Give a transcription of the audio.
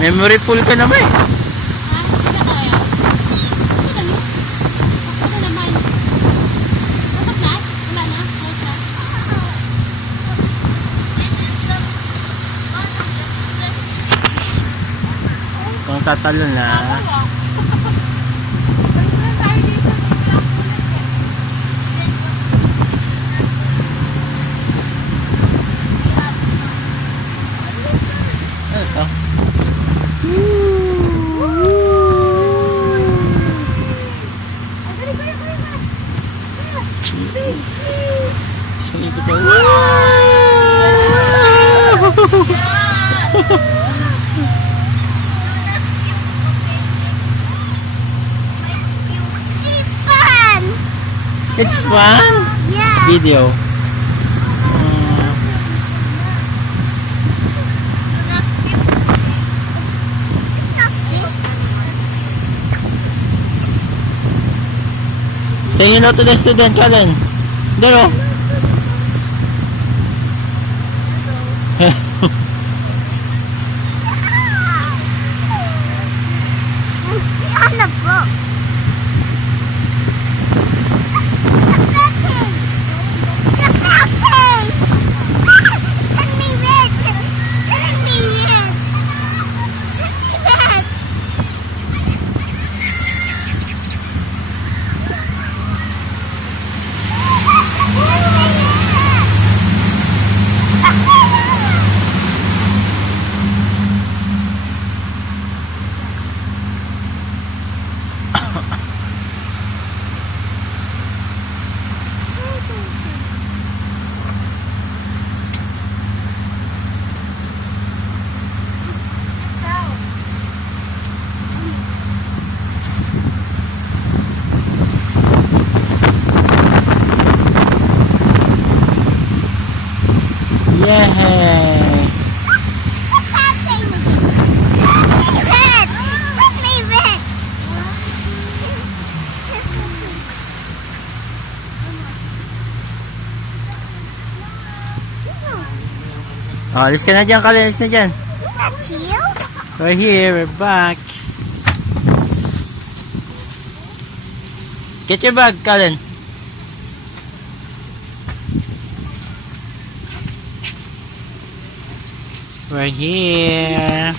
Memory full ka naman eh. Kung tatalo na. Ito. Sumikot na. It's fun? Yeah. Video. Say hello to the student, Colin. There, oh. On the boat. The fountain. Turn me red. Turn me red. Turn me red. Yay! Oh, alis ka na dyan, Colin. Alis na dyan. That's you? We're here. We're back. Get your bag, Colin. We're here.